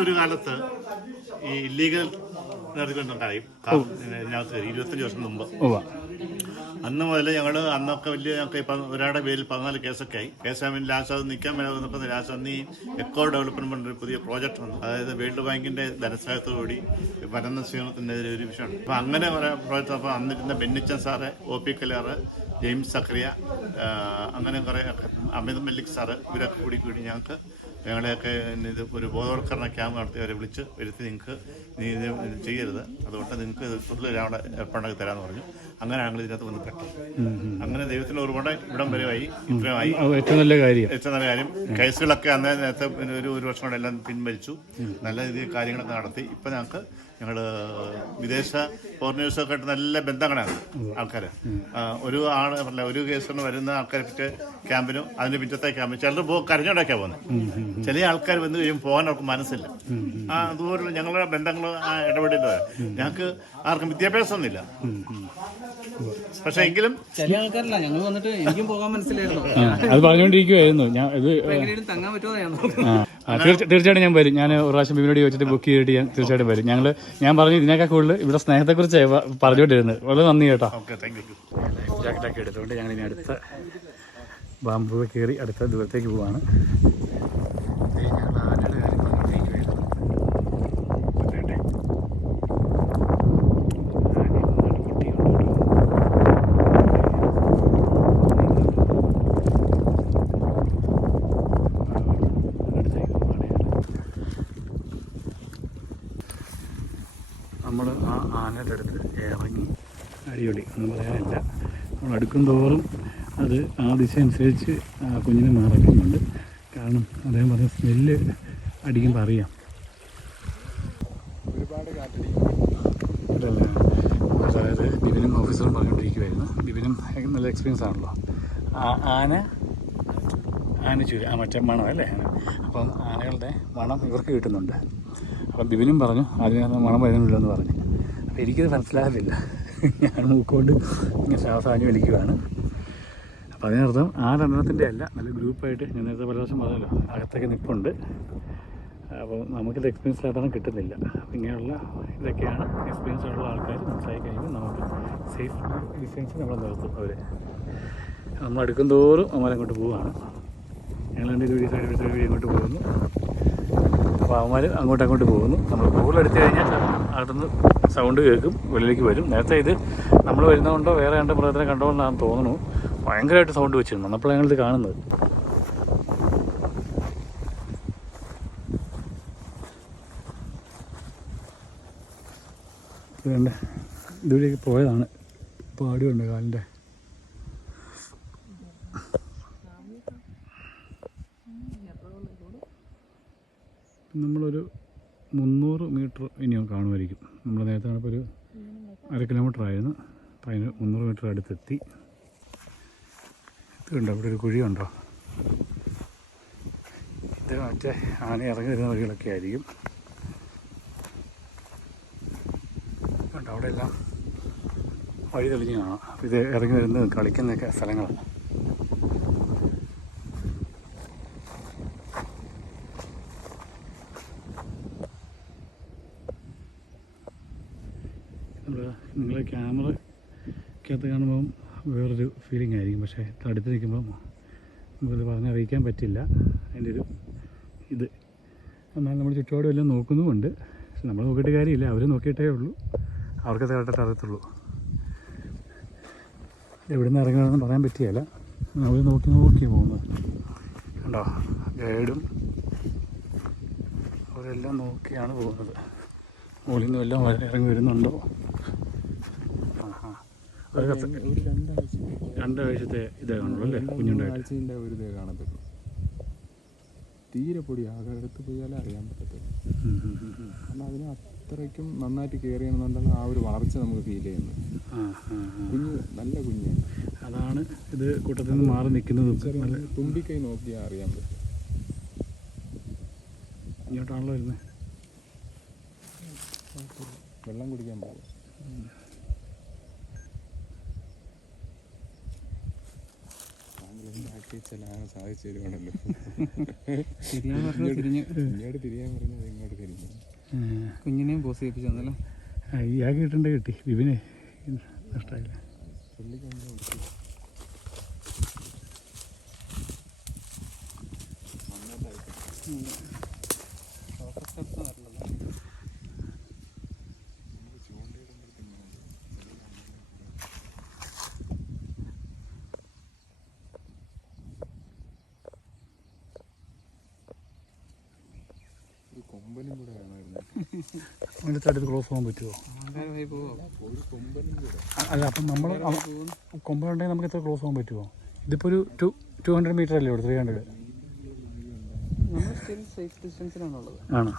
ഞാനൊരു കാലത്ത് ഈ ഇല്ലീഗൽ നടത്തിക്കൊണ്ടുണ്ടായി ഇതിനകത്ത് 25 വർഷം മുമ്പ്. അന്ന് മുതൽ അന്നൊക്കെ വലിയ ഞങ്ങൾക്ക് ഇപ്പം ഒരാളുടെ പേരിൽ 14 കേസൊക്കെ ആയി. കേസാമിന് ലാസ്റ്റ് അത് നിൽക്കാൻ മേലെ ലാസ്റ്റ് അന്ന് ഈ എക്കോ ഡെവലപ്മെന്റ് ഒരു പുതിയ പ്രോജക്റ്റ് വന്നു. അതായത് വേൾഡ് ബാങ്കിന്റെ ധനസഹായത്തോടുകൂടി വന സ്വീകരണത്തിനെതിരെ ഒരു വിഷയമാണ്. അപ്പം അങ്ങനെ കുറേ പ്രോജക്റ്റ്. അപ്പോൾ അന്നിരുന്ന ബെന്നിച്ചൻ സാറ്, OP കലാറ്, ജെയിംസ് സക്രിയ, അങ്ങനെ കുറേ അമിത് മല്ലിക് സാറ്, ഇവരൊക്കെ കൂടി ഞങ്ങളെയൊക്കെ ഇത് ഒരു ബോധവൽക്കരണ ക്യാമ്പ് നടത്തി അവരെ വിളിച്ച് വരുത്തി നിങ്ങൾക്ക് ഇത് ചെയ്യരുത്, അതുകൊണ്ട് നിങ്ങൾക്ക് ഇത് കൂടുതൽ അവിടെ ഏർപ്പാടാക്കി തരാമെന്ന് പറഞ്ഞു. അങ്ങനെ ഞങ്ങൾ ഇതിനകത്ത് വന്ന് പെട്ടു. അങ്ങനെ ദൈവത്തിൻ്റെ ഒരുപാട് ഇവിടം വരെ ആയി. ഇത്രയുമായി ഏറ്റവും നല്ല കാര്യം. കേസുകളൊക്കെ അന്നേ നേരത്തെ ഒരു വർഷം കൊണ്ട് എല്ലാം പിൻവലിച്ചു. നല്ല രീതിയിൽ കാര്യങ്ങളൊക്കെ നടത്തി. ഇപ്പം ഞങ്ങൾ വിദേശ ഫോറിനേഴ്സൊക്കെ ആയിട്ട് നല്ല ബന്ധങ്ങളാണ് ആൾക്കാർ. ഒരു കേസിന് വരുന്ന ആൾക്കാരെ പിറ്റേ ക്യാമ്പിനും അതിന് പിറ്റത്തെ ക്യാമ്പിനും ചിലർ കരഞ്ഞോണ്ടൊക്കെയാണ് പോകുന്നത്. ചില ആൾക്കാർ വന്ന് കഴിയുമ്പോൾ പോകാൻ അവർക്ക് മനസ്സില്ല. അതുപോലുള്ള ഞങ്ങളുടെ ബന്ധങ്ങൾ ഇടപെടേണ്ടത്. ഞങ്ങൾക്ക് ആർക്കും വിദ്യാഭ്യാസമൊന്നുമില്ല, പക്ഷെ എങ്കിലും ചില ആൾക്കാരല്ല ഞങ്ങൾ വന്നിട്ട് എനിക്കും പോകാൻ മനസ്സിലായിരുന്നു. അത് പറഞ്ഞുകൊണ്ടിരിക്കുവായിരുന്നു. തങ്ങാൻ പറ്റുമോ? തീർച്ചയായിട്ടും ഞാൻ വരും. ഞാൻ ഒരു പ്രാവശ്യം ബിബിനോട് ചോദിച്ചിട്ട് ബുക്ക് ചെയ്തിട്ട് ഞാൻ തീർച്ചയായിട്ടും വരും. ഞാൻ പറഞ്ഞു ഇതിനേക്കാൾ കൂടുതൽ ഇവിടെ സ്നേഹത്തെക്കുറിച്ച് പറഞ്ഞുകൊണ്ടിരുന്നത്. വളരെ നന്ദി കേട്ടോ. ജാക്കറ്റൊക്കെ എടുത്തുകൊണ്ട് ഞങ്ങൾ ഇനി അടുത്ത ബാമ്പു കയറി അടുത്ത ദൂരത്തേക്ക് പോവാണ്. ഞങ്ങൾ ആനയുടെ കാര്യം പറഞ്ഞുകൊണ്ടിരിക്കുവായിരുന്നു. നമ്മൾ ആ ആനയുടെ അടുത്ത് ഇറങ്ങി അടിപൊളി ഒന്നും പറയാനില്ല. നമ്മൾ അടുക്കും തോറും അത് ആ ദിശ അനുസരിച്ച് കുഞ്ഞിനെ മറക്കുന്നുണ്ട്. കാരണം അദ്ദേഹം പറഞ്ഞ സ്മെല്ല് അടിക്കുമ്പോൾ അറിയാം. ഒരുപാട് അല്ലല്ല, അതായത് ബിബിനും ഓഫീസറും പറഞ്ഞുകൊണ്ടിരിക്കുമായിരുന്നു. ബിബിനും നല്ല എക്സ്പീരിയൻസ് ആണല്ലോ. ആനച്ചൂര് മറ്റേ മണം അല്ലേ. അപ്പം ആനകളുടെ മണം ഇവർക്ക് കിട്ടുന്നുണ്ട്. അപ്പം ബിബിനും പറഞ്ഞു ആദ്യം മണം വരുന്നില്ലെന്ന് പറഞ്ഞു. അപ്പോൾ എനിക്കത് മനസ്സിലാകില്ല. ഞാൻ മൂക്കൊണ്ട് ഇങ്ങനെ ശ്വാസാഞ്ഞു വലിക്കുകയാണ്. അപ്പോൾ അതിനർത്ഥം ആ രണ്ടെണ്ണത്തിൻ്റെ അല്ല, നല്ല ഗ്രൂപ്പായിട്ട് ഞാൻ നേരത്തെ പല ദിവസം പറഞ്ഞല്ലോ അകത്തൊക്കെ നിൽപ്പുണ്ട്. അപ്പോൾ നമുക്കിത് എക്സ്പീരിയൻസ് ആയിട്ടാണ് കിട്ടുന്നില്ല. അപ്പോൾ ഇങ്ങനെയുള്ള ഇതൊക്കെയാണ് എക്സ്പീരിയൻസ് ഉള്ള ആൾക്കാർ മനസ്സിലാക്കി കഴിയുമ്പോൾ നമുക്ക് സേഫ് ഡിസ്റ്റൻസ് നമ്മൾ നിർത്തും. നമ്മൾ അടുക്കും തോറും അവന്മാരങ്ങോട്ട് പോവുകയാണ്. ഞങ്ങൾ ഒരു സൈഡ് അങ്ങോട്ട് പോകുന്നു. അപ്പോൾ അവന്മാർ അങ്ങോട്ട് പോകുന്നു. നമ്മൾ കൂടുതലെടുത്ത് കഴിഞ്ഞാൽ അകത്തുനിന്ന് സൗണ്ട് കേൾക്കും, വെളിയിലേക്ക് വരും. നേരത്തെ ഇത് നമ്മൾ വരുന്നതുകൊണ്ടോ വേറെ രണ്ട് മൃഗത്തിനെ കണ്ടുകൊണ്ടാണെന്ന് തോന്നുന്നു ഭയങ്കരമായിട്ട് സൗണ്ട് വെച്ചിരുന്നു. അന്നപ്പോൾ ഞങ്ങളിത് കാണുന്നത്. വേണ്ട ഇതിലേക്ക് പോയതാണ്. പാടിയുണ്ട് കാലിൻ്റെ. നമ്മളൊരു 300 മീറ്റർ ഇനിയും കാണുമായിരിക്കും. നമ്മൾ നേരത്തെ കാണുമ്പോൾ ഒരു 1/2 കിലോമീറ്റർ ആയിരുന്നു. അപ്പോൾ അതിന് 300 മീറ്റർ അടുത്തെത്തി. ഇതുണ്ടോ ഇവിടെ ഒരു കുഴിയുണ്ടോ? ഇത് മറ്റേ ആന ഇറങ്ങി വരുന്ന വഴികളൊക്കെ ആയിരിക്കും. കണ്ടോ അവിടെ എല്ലാം വഴി തെളിഞ്ഞ് കാണാം. അപ്പോൾ ഇത് ഇറങ്ങി വരുന്നത് കളിക്കുന്നൊക്കെ സ്ഥലങ്ങളാണ്. നിങ്ങൾ ക്യാമറയ്ക്കകത്ത് കാണുമ്പം വേറൊരു ഫീലിംഗ് ആയിരിക്കും. പക്ഷേ അടുത്ത് നിൽക്കുമ്പം നമുക്കത് പറഞ്ഞറിയിക്കാൻ പറ്റില്ല അതിൻ്റെ ഒരു ഇത്. എന്നാൽ നമ്മൾ ചുറ്റുപാടും എല്ലാം നോക്കുന്നുമുണ്ട്. പക്ഷെ നമ്മൾ നോക്കിയിട്ട് കാര്യമില്ല, അവർ നോക്കിയിട്ടേ ഉള്ളൂ. അവർക്കത് കറക്റ്റായിട്ട് അറിയത്തുള്ളൂ. എവിടെ നിന്ന് ഇറങ്ങണമെന്ന് പറയാൻ പറ്റിയല്ല. അവർ നോക്കിയാണ് പോകുന്നത്. കണ്ടോ ഗൈഡും അവരെല്ലാം നോക്കിയാണ് പോകുന്നത്. മുകളിൽ നിന്നും എല്ലാം ഇറങ്ങി വരുന്നുണ്ടോ? ഒരു 2 ആഴ്ചത്തെ ഇതേ കാണുള്ളൂ അല്ലേ? കുഞ്ഞുണ്ടാഴ്ചൻ്റെ ഒരു ഇതേ കാണത്തുള്ളൂ. തീരെ പൊടി അടുത്ത് പോയാലേ അറിയാൻ പറ്റത്തുള്ളൂ. കാരണം അതിന് അത്രയ്ക്കും നന്നായിട്ട് കെയർ ചെയ്യണമെന്നുണ്ടെങ്കിൽ ആ ഒരു വളർച്ച നമുക്ക് ഫീൽ ചെയ്യുന്നത്. കുഞ്ഞ് നല്ല കുഞ്ഞാണ്. അതാണ് ഇത് കൂട്ടത്തിൽ നിന്ന് മാറി നിൽക്കുന്നത്. തുമ്പിക്കൈ നോക്കിയാൽ അറിയാൻ പറ്റും. ഇങ്ങോട്ടാണല്ലോ വരുന്നത്. വെള്ളം കുടിക്കാൻ പോകും. സാധിച്ചു തരുവാണല്ലോ. ഇങ്ങോട്ട് തിരിയാൻ പറഞ്ഞത് ഇങ്ങോട്ട് തിരിഞ്ഞു. കുഞ്ഞിനെയും പോസ് ചെയ്യിപ്പിച്ചു തന്നല്ലേ. ഇയാൾക്ക് കിട്ടേണ്ട കിട്ടി, വിപിന് നഷ്ടമായില്ല. കൊമ്പനും കൂടെ വേണമായിരുന്നു. അതിൻ്റെ അടുത്ത് ക്ലോസ് പോകാൻ പറ്റുമോ? ഒരു കൊമ്പനും കൂടെ. അല്ല, അപ്പം നമ്മൾ കൊമ്പനുണ്ടെങ്കിൽ നമുക്ക് എത്ര ക്ലോസ് പോകാൻ പറ്റുമോ? ഇതിപ്പോൾ ഒരു 200 മീറ്റർ അല്ലേ ഉള്ളൂ, 300? നമ്മൾ സ്റ്റിൽ സേഫ് ഡിസ്റ്റൻസിലാണുള്ളത്. ആണോ?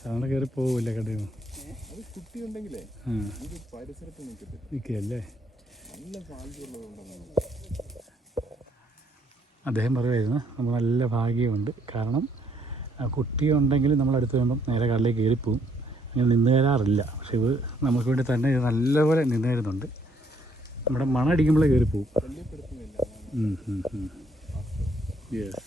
സാധാരണ കയറി പോവില്ലേ കടയിൽ? അത് കുട്ടിയുണ്ടെങ്കിലേ ഇത് പരിസരത്ത് നിൽക്കുകയല്ലേ? നല്ല ഭാഗ്യമുള്ളതുകൊണ്ടാണ്. അദ്ദേഹം പറയുമായിരുന്നു നമുക്ക് നല്ല ഭാഗ്യമുണ്ട്, കാരണം കുട്ടിയുണ്ടെങ്കിൽ നമ്മളടുത്ത് വരുമ്പം നേരെ കടലിലേക്ക് കയറിപ്പോവും, അങ്ങനെ നിന്ന് കയറാറില്ല. പക്ഷെ ഇത് നമുക്ക് വേണ്ടി തന്നെ ഇത് നല്ലപോലെ നിന്ന് കയറുന്നുണ്ട്. നമ്മുടെ മണടിക്കുമ്പോഴേ കയറിപ്പോവും. യെസ്.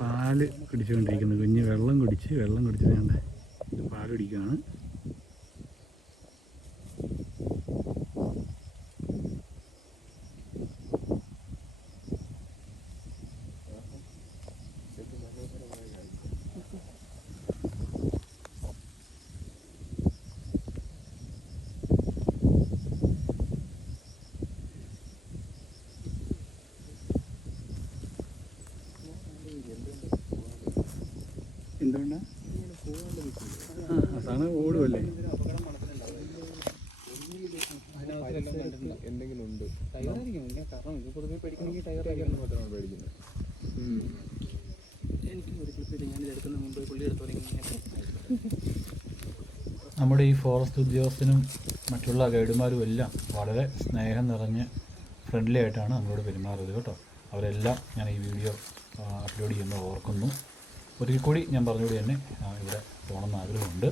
പാല് കുടിച്ചുകൊണ്ടിരിക്കുന്നു കുഞ്ഞ്. വെള്ളം കുടിച്ച് വേണ്ട പാല് കുടിക്കുകയാണ്. എന്തുകൊണ്ടാണ് അതാണ് ഓടുമല്ലേ? എന്തെങ്കിലും ഉണ്ട്. ടയറായിരിക്കും, കാരണം ഇത് പൊതുവെ പേടിക്കണമെങ്കിൽ ടയറായിരിക്കും മാത്രമാണ് പേടിക്കുന്നത്. എനിക്ക് ഒരു ക്ലിപ്പ് ഞാനിത് എടുക്കുന്ന മുമ്പ് പുള്ളി എടുത്തു തുടങ്ങി. നമ്മുടെ ഈ ഫോറസ്റ്റ് ഉദ്യോഗസ്ഥനും മറ്റുള്ള ഗൈഡുമാരും എല്ലാം വളരെ സ്നേഹം നിറഞ്ഞ് ഫ്രണ്ട്ലി ആയിട്ടാണ് നമ്മളോട് പെരുമാറുന്നത് കേട്ടോ. അവരെല്ലാം ഞാൻ ഈ വീഡിയോ അപ്ലോഡ് ചെയ്യുമ്പോൾ ഓർക്കുന്നു. ഒരിക്കൽ കൂടി ഞാൻ പറഞ്ഞുകൂടി തന്നെ ഇവിടെ പോകണമെന്ന് ആഗ്രഹമുണ്ട്.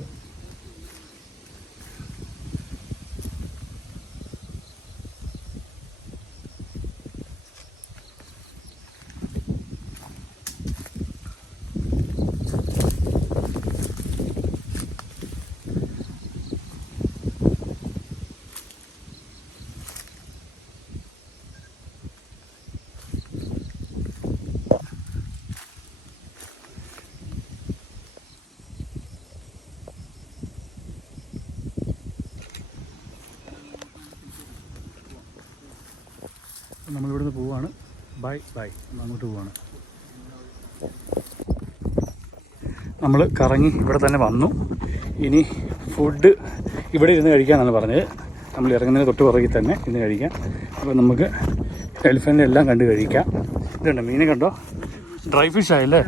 നമ്മളിവിടുന്ന് പോവാണ്. ബൈ അങ്ങോട്ട് പോവാണ്. നമ്മൾ കറങ്ങി ഇവിടെ തന്നെ വന്നു. ഇനി ഫുഡ് ഇവിടെ ഇരുന്ന് കഴിക്കാമെന്നാണ് പറഞ്ഞത്. നമ്മൾ ഇറങ്ങുന്നതിന് തൊട്ട് പുറകിൽ തന്നെ ഇരുന്ന് കഴിക്കാം. അപ്പോൾ നമുക്ക് എലിഫൻ്റ് എല്ലാം കണ്ട് കഴിക്കാം. ഇതുണ്ട്, മീനെ കണ്ടോ? ഡ്രൈ ഫിഷ് ആയല്ലേ?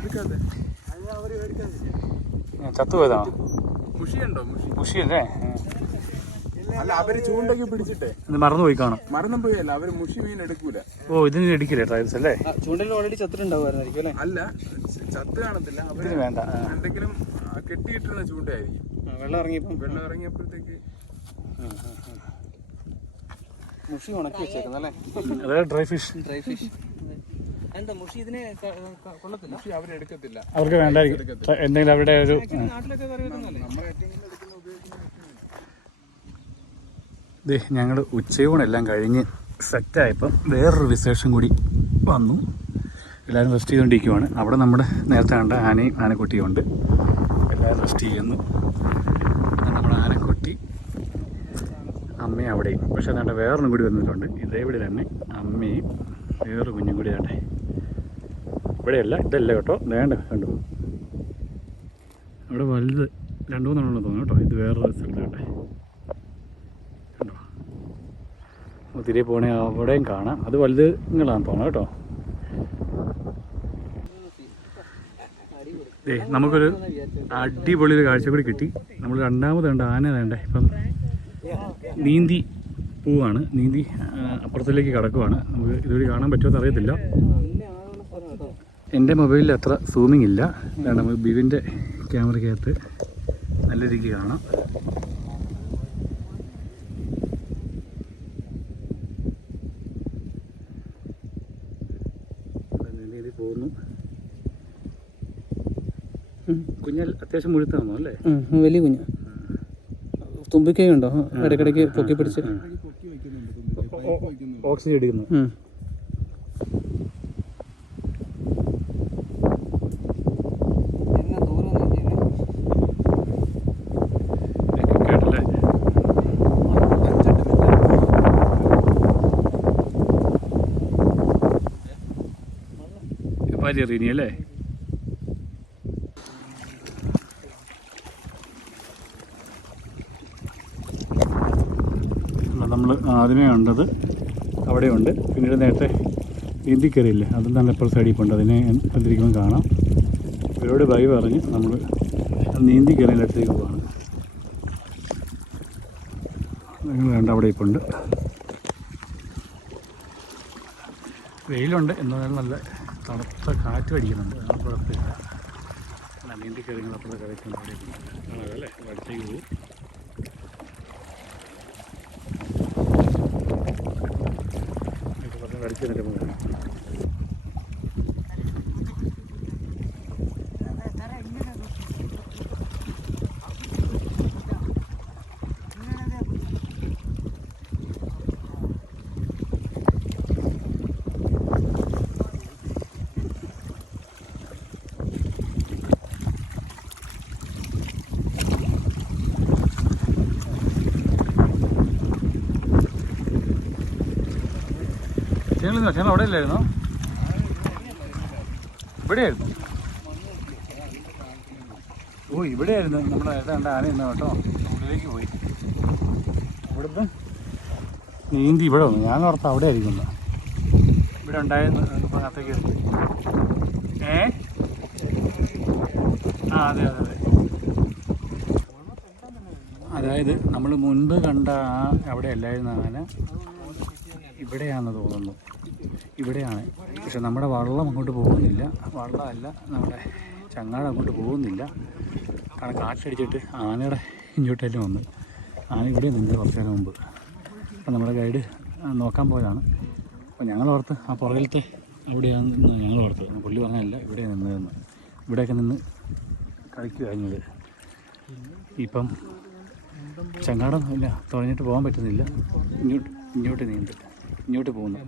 ചത്തുപോയതാണോ? മുഷിയല്ലേ? അല്ല, അവര് ചൂണ്ടൊക്കെ പിടിച്ചിട്ടേ ഇത് മറന്നുപോയി കാണും. മറന്നും പോയല്ല, അവര് മുഷി മീൻ എടുക്കൂല. ഓ, ഇതിന് എടുക്കില്ലേ ട്രയൽസ് അല്ലേ? ചൂണ്ടയിൽ ഓൾറെഡി ചത്തിട്ടുണ്ടാവുമായിരിക്കും അല്ലേ? അല്ല, ചത്ത് കാണത്തില്ല. ഇതിന് വേണ്ട. എന്തെങ്കിലും കെട്ടിയിട്ടിരുന്ന ചൂണ്ടയായിരിക്കും. വെള്ളം ഇറങ്ങിയപ്പോഴത്തേക്ക് മുഷി ഉണക്കി വെച്ചേക്കുന്നല്ലേ? അതെ, ഡ്രൈ ഫിഷ്. എന്താ മുഷി ഇതിനെ കൊള്ളത്തില്ല? മുഷി അവരെടുക്കത്തില്ല. അവർക്ക് വേണ്ടായിരിക്കും. എന്തെങ്കിലും അവരുടെ ഒരു നാട്ടിലൊക്കെ കറി വെക്കുന്നല്ലേ? ഞങ്ങൾ ഉച്ചയൂണെല്ലാം കഴിഞ്ഞ് സെറ്റായപ്പം വേറൊരു വിശേഷം കൂടി വന്നു. എല്ലാവരും റെസ്റ്റ് ചെയ്തുകൊണ്ടിരിക്കുവാണ്. അവിടെ നമ്മുടെ നേരത്തെ കണ്ട ആനയും ആനക്കുട്ടിയും ഉണ്ട്. എല്ലാവരും റെസ്റ്റ് ചെയ്യുന്നു. നമ്മുടെ ആനക്കുട്ടി, അമ്മയും അവിടെയും. പക്ഷേ അതുകൊണ്ട് വേറൊന്നും കൂടി വന്നിട്ടുണ്ട്. ഇതേവിടെ തന്നെ അമ്മയും വേറൊരു കുഞ്ഞും കൂടി വേണ്ടേ. ഇവിടെയല്ല, ഇതല്ല കേട്ടോ, വേണ്ട കണ്ടു. അവിടെ വലുത് 2-3 എണ്ണം തോന്നുന്നു കേട്ടോ. ഇത് വേറൊരു സ്ഥലത്ത് കേട്ടെ. കണ്ടോ, ഒത്തിരി പോണേ അവിടെയും കാണാം. അത് വലുതുങ്ങളാണ് തോന്നുന്നത് കേട്ടോ. നമുക്കൊരു അടിപൊളി ഒരു കാഴ്ച കൂടി കിട്ടി. നമ്മൾ രണ്ടാമത് കണ്ട ആന വേണ്ടേ ഇപ്പം നീന്തി പോവാണ്. നീന്തി അപ്പുറത്തിലേക്ക് കിടക്കുവാണ്. നമുക്ക് ഇതുവഴി കാണാൻ പറ്റുമെന്ന് അറിയത്തില്ല. എൻ്റെ മൊബൈലിൽ അത്ര സൂമിങ് ഇല്ല. നമുക്ക് ബിവിൻ്റെ ക്യാമറയ്ക്കകത്ത് നല്ല രീതിക്ക് കാണാം. നീന്തി പോകുന്നു. കുഞ്ഞാൽ അത്യാവശ്യം മുഴുത്താണോ അല്ലേ? വലിയ കുഞ്ഞ് തുമ്പിക്കൈയുണ്ടോ? ഇടയ്ക്കിടയ്ക്ക് പൊക്കി പിടിച്ച് ഓക്സിജൻ എടുക്കുന്നു. കേട്ടല്ലേ? ചെറിയ അല്ലേ? നമ്മൾ ആദ്യമേ കണ്ടത് അവിടെയുണ്ട്. പിന്നീട് നേരത്തെ നീന്തിക്കറിയില്ലേ, അതും നല്ല എപ്പോൾ സൈഡിൽ പോണ്ട്. അതിനെ എന്തിരിക്കുമ്പോൾ കാണാം. ഇവരോട് ബൈ പറഞ്ഞ് നമ്മൾ നീന്തിക്കറിയില്ല അടുത്തേക്ക് പോവാണ്. നിങ്ങൾ വേണ്ട അവിടെ ഇപ്പോൾ ഉണ്ട്. വെയിലുണ്ട് എന്നാലും നല്ല തണുത്ത കാറ്റ് അടിക്കുന്നുണ്ട്. അത് കുഴപ്പമില്ല. നീന്തിക്കറികളപ്പോൾ കറിയിട്ടുണ്ട്. അവിടെ അല്ലേ അടുത്തേക്ക് പോകും. കളിച്ച് തന്നെ പോകാം. ചേട്ടൻ അവിടെ ഇല്ലായിരുന്നോ? ഇവിടെയായിരുന്നു. ഓ ഇവിടെയായിരുന്നു നമ്മുടെ നേരത്തെ കണ്ട ആന ഇന്ന് കേട്ടോ. ഉള്ളിലേക്ക് പോയി. ഇവിടുന്ന് നീന്തി ഇവിടെ വന്നു. ഞാൻ ഓർത്ത് അവിടെ ആയിരിക്കുന്നു. ഇവിടെ ഉണ്ടായിരുന്നു. ഇപ്പം അകത്തേക്ക് എടുത്തു. ആ അതെ അതെ അതെ. അതായത് നമ്മൾ മുൻപ് കണ്ട അവിടെ അല്ലായിരുന്ന ആന ഇവിടെയാണെന്ന് തോന്നുന്നു. ഇവിടെയാണ്. പക്ഷെ നമ്മുടെ വള്ളം അങ്ങോട്ട് പോകുന്നില്ല. വള്ളമല്ല, നമ്മുടെ ചങ്ങാട് അങ്ങോട്ട് പോകുന്നില്ല. കാരണം കാറ്റടിച്ചിട്ട് ആനയുടെ ഇങ്ങോട്ടേലും വന്ന് ആന ഇവിടെ നിന്ന് കുറച്ച് നേരം മുമ്പ്. അപ്പം നമ്മുടെ ഗൈഡ് നോക്കാൻ പോയതാണ്. അപ്പോൾ ഞങ്ങളോർത്ത് ആ പുറകിലത്തെ അവിടെയാണെന്ന് ഞങ്ങൾ ഓർത്തത്. പുള്ളി പറഞ്ഞല്ല ഇവിടെ നിന്നതെന്ന്. ഇവിടെയൊക്കെ നിന്ന് കളിക്കുകയായിരുന്നത്. ഇപ്പം ചങ്ങാടം ഇല്ല, തുഴഞ്ഞിട്ട് പോകാൻ പറ്റുന്നില്ല. ഇങ്ങോട്ട് പോകുന്നു.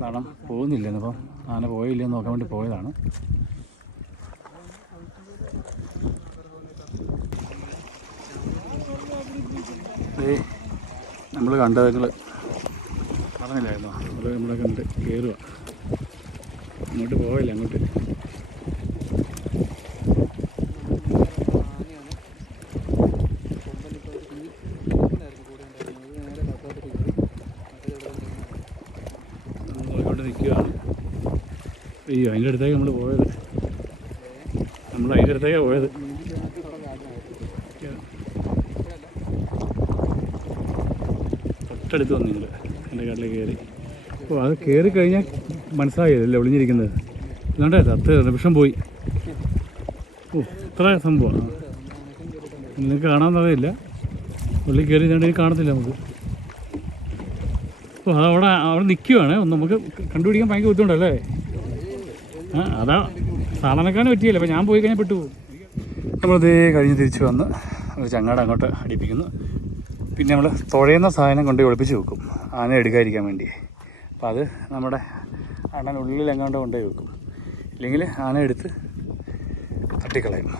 കാരണം പോകുന്നില്ല. അപ്പം ആന പോയില്ലെന്ന് നോക്കാൻ വേണ്ടി പോയതാണ്. നമ്മൾ കണ്ടത് പറഞ്ഞില്ലായിരുന്നോ? അത് നമ്മളെ കണ്ട് കയറുക. അങ്ങോട്ട് പോയില്ല. അങ്ങോട്ട് നിൽക്കുകയാണ്. അയ്യോ, അതിൻ്റെ അടുത്തേക്ക് നമ്മൾ പോയത്. അതിൻ്റെ അടുത്തേക്കാണ് പോയത്. തൊട്ടടുത്ത് വന്നു നിങ്ങൾ എൻ്റെ കാട്ടിലേക്ക് കയറി. അപ്പോൾ അത് കയറി കഴിഞ്ഞാൽ മനസ്സിലായതല്ലേ ഒളിഞ്ഞിരിക്കുന്നത്. അതുകൊണ്ടേ 10 നിമിഷം പോയി. ഓ ഇത്ര സംഭവമാണ്. നിങ്ങൾക്ക് കാണാമെന്നറിയില്ല. ഉള്ളിൽ കയറി ഇതുകൊണ്ട് കാണത്തില്ല നമുക്ക്. അപ്പോൾ അവിടെ നിൽക്കുകയാണ്. നമുക്ക് കണ്ടുപിടിക്കാൻ ഭയങ്കര ബുദ്ധിമുട്ടല്ലേ? അതാ സാധാരണക്കാരന് പറ്റിയല്ലേ. അപ്പോൾ ഞാൻ പോയി കഴിഞ്ഞാൽ പെട്ടുപോകും. നമ്മളിതേ കഴിഞ്ഞ് തിരിച്ച് വന്ന് ഒരു ചങ്ങാട് അങ്ങോട്ട് അടിപ്പിക്കുന്നു. പിന്നെ നമ്മൾ തുഴയുന്ന സാധനം കൊണ്ട് ഒളിപ്പിച്ച് വെക്കും ആന എടുക്കാതിരിക്കാൻ വേണ്ടി. അപ്പോൾ അത് നമ്മുടെ അണ്ണനുള്ളിൽ എങ്ങാണ്ട് കൊണ്ടുപോയി വെക്കും. ഇല്ലെങ്കിൽ ആന എടുത്ത് തട്ടിക്കളയും.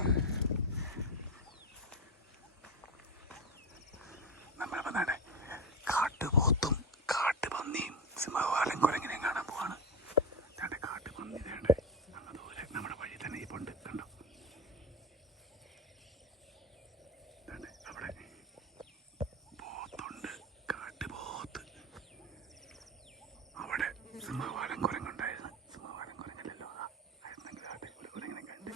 നമ്മളിപ്പോൾ നേടെ കാട്ടുപോത്തും കാട്ടുപന്നിയും സിംഹവാലൻ കുരങ്ങിനെയും കാണാൻ പോവാണ്. കാട്ടുപന്നി നേടെ അങ്ങ് ദൂരെ നമ്മുടെ വഴി തന്നെ ഈ പൊണ്ട് കണ്ടോ. അവിടെ പോത്തുണ്ട്, കാട്ടുപോത്ത്. അവിടെ സിംഹവാലൻ കുരങ്ങുണ്ടായിരുന്നു. സിംഹവാലൻ കുരങ്ങല്ലല്ലോ, ആയിരുന്നെങ്കിൽ കുരങ്ങിനൊക്കെ ഉണ്ട്.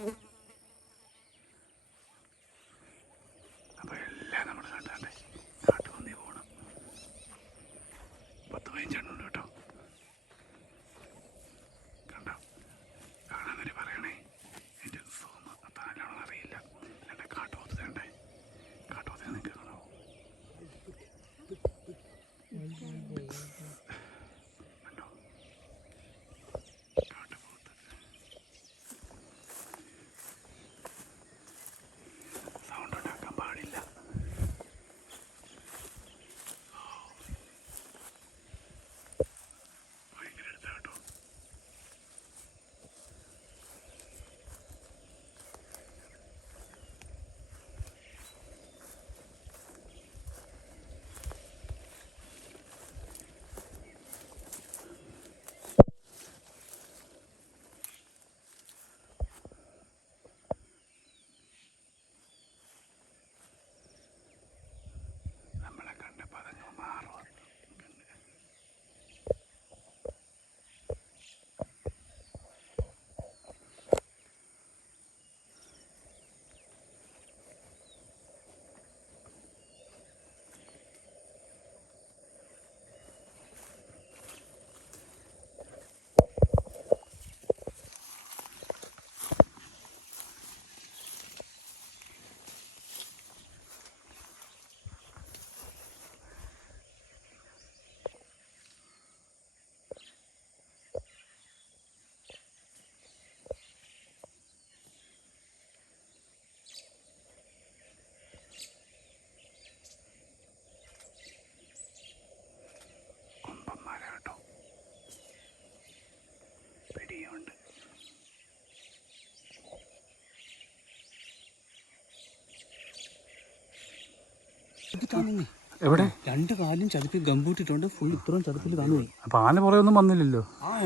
എവിടെ? 2 കാലും ചതുപ്പി ഗംബൂട്ടിട്ടുണ്ട്. ഫുൾ ഇത്രയും ചതുപ്പിൽ താന്നു പോയി. അപ്പോൾ ആന പുറകെ ഒന്നും വന്നില്ലല്ലോ?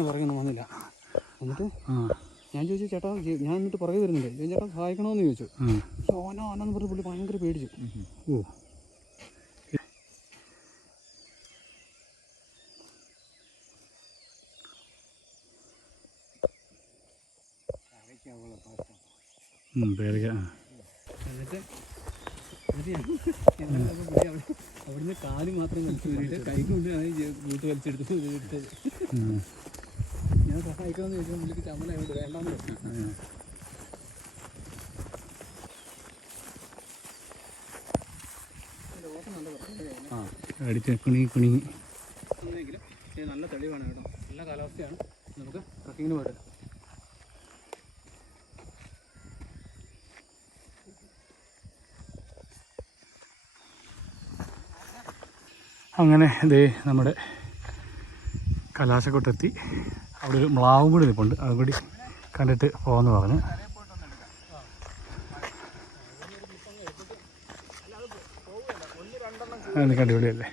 പറയുന്നു വന്നില്ല. എന്നിട്ട് ഞാൻ ചോദിച്ചു ചേട്ടാ, ഞാൻ എന്നിട്ട് പുറകെ വരുന്നില്ലേ, ഞാൻ ചേട്ടാ സഹായിക്കണമെന്ന് ചോദിച്ചു. ഓനാന്ന് പറഞ്ഞ് പുള്ളി ഭയങ്കര പേടിച്ചു. ഓ, പേടിക്ക. എന്നിട്ട് അവിടുന്ന് കാല് മാത്രം വലിച്ചു കയറിയിട്ട് കൈ കൊണ്ടാണ് വീട്ട് വലിച്ചെടുത്ത് എടുത്തത്. ഞാൻ സഹായിക്കണമെന്ന് ചോദിച്ചാൽ പുള്ളിക്ക് ചമ്മലായിട്ട് വേണ്ടാന്ന് പറഞ്ഞു. അടിച്ച് കുണി കുണുങ്ങി. നല്ല തെളിവാണ് കേട്ടോ, നല്ല കാലാവസ്ഥയാണ്. നമുക്ക് ട്രക്കിങ്ങിന് പോയിട്ട് അങ്ങനെ ദേ നമ്മുടെ കലാശക്കൊട്ടെത്തി. അവിടെ ഒരു മ്ലാവും കൂടി നിൽപ്പുണ്ട്, അതും കൂടി കണ്ടിട്ട് പോകാമെന്ന് പറഞ്ഞു. എനിക്ക് അടിപൊളിയല്ലേ?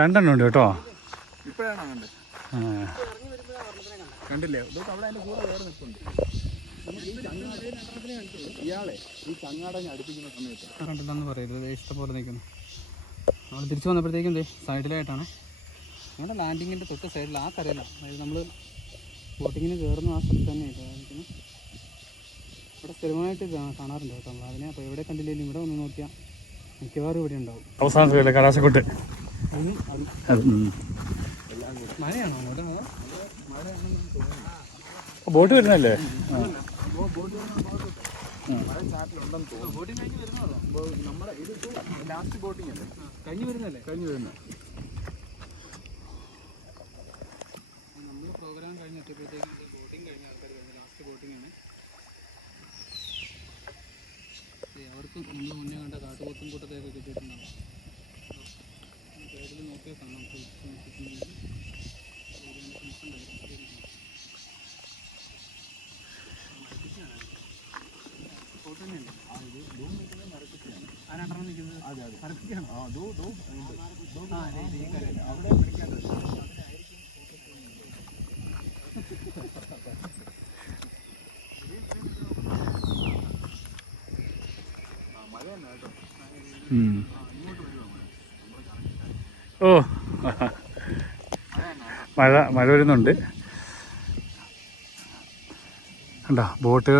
2 ഉണ്ട് കേട്ടോ. കണ്ടില്ലേ? അവിടെ അതിൻ്റെ കൂടെ വേറെ നിൽപ്പുണ്ട്. ഇയാളെ ഈ ചങ്ങാടഞ്ഞ് അടുപ്പിക്കുന്ന സമയത്ത് കണ്ടില്ലെന്ന് പറയരുത്, ഇഷ്ടംപോലെ നിൽക്കുന്നു. നമ്മൾ തിരിച്ചു വന്നപ്പോഴത്തേക്കും സൈഡിലായിട്ടാണ് ഞങ്ങളുടെ ലാൻഡിങ്ങിൻ്റെ തൊട്ട് സൈഡിൽ, ആ കരയിലാണ്. അതായത് നമ്മൾ ബോട്ടിങ്ങിന് കയറുന്ന ആ സ്ഥലത്ത് തന്നെ നിൽക്കുന്നത്. ഇവിടെ സ്ഥിരമായിട്ട് കാണാറുണ്ട് കേട്ടോ നമ്മൾ അതിനെ. അപ്പോൾ എവിടെ കണ്ടില്ലെങ്കിലും ഇവിടെ വന്ന് നോക്കിയാൽ മിക്കവാറും ഇവിടെ ഉണ്ടാവും. അവസാനത്തെ കലാശക്കൊട്ട് മഴയാണോ അങ്ങോട്ട്? ബോട്ട് വരുന്നല്ലേ? ബോട്ടിംഗ് കഴിഞ്ഞ് വരുന്നതോ? നമ്മുടെ ഇത് ലാസ്റ്റ് ബോട്ടിംഗ് അല്ലേ? കഴിഞ്ഞ് വരുന്നല്ലേ? കഴിഞ്ഞ് വരുന്ന നമ്മൾ പ്രോഗ്രാം കഴിഞ്ഞ് എത്തിയപ്പോഴത്തേക്കും ബോട്ടിംഗ് കഴിഞ്ഞ ആൾക്കാർ കഴിഞ്ഞു. ലാസ്റ്റ് ബോട്ടിങ്ങാണ്. അവർക്ക് നമ്മൾ മുന്നേ കണ്ട കാട്ടുപോത്തും കൂട്ടത്തെയൊക്കെ കിട്ടിയിട്ടുണ്ടാവും. സൈഡിൽ നോക്കിയാൽ കാണാം. ഓ, മഴ വരുന്നുണ്ട്. കണ്ടോ, ബോട്ട്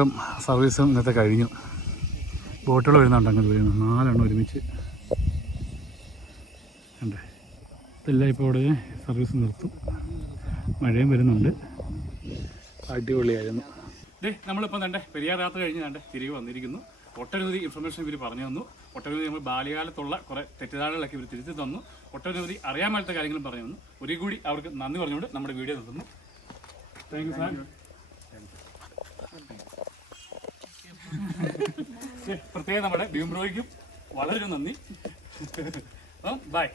സർവീസും ഇന്നത്തെ കഴിഞ്ഞു. ബോട്ടുകൾ വരുന്നുണ്ട്, അങ്ങോട്ട് വരുന്നു 4 എണ്ണം ഒരുമിച്ച്. കണ്ടേ, ഇതെല്ലാം ഇപ്പോൾ ഇവിടെ സർവീസ് നിർത്തും. മഴയും വരുന്നുണ്ട്. അടിപൊളിയായിരുന്നു. നമ്മളിപ്പം തന്നെ പെരിയാർ യാത്ര കഴിഞ്ഞ് തിരികെ വന്നിരിക്കുന്നു. ഒട്ടനവധി ഇൻഫർമേഷൻ ഇവർ പറഞ്ഞു തന്നു. ഒട്ടനവധി നമ്മൾ ബാല്യകാലത്തുള്ള കുറേ തെറ്റിദ്ധാരണകളൊക്കെ ഇവർ തിരുത്തി തന്നു. ഒട്ടനവധി അറിയാൻ മേലത്തെ കാര്യങ്ങളും പറഞ്ഞു തന്നു. ഒരിക്കൽ കൂടി അവർക്ക് നന്ദി പറഞ്ഞുകൊണ്ട് നമ്മുടെ വീഡിയോ നിർത്തുന്നു. Thank you sir. പ്രത്യേകം നമ്മുടെ ഭീംബ്രോയ്ക്കും വളരെ നന്ദി. ബൈ.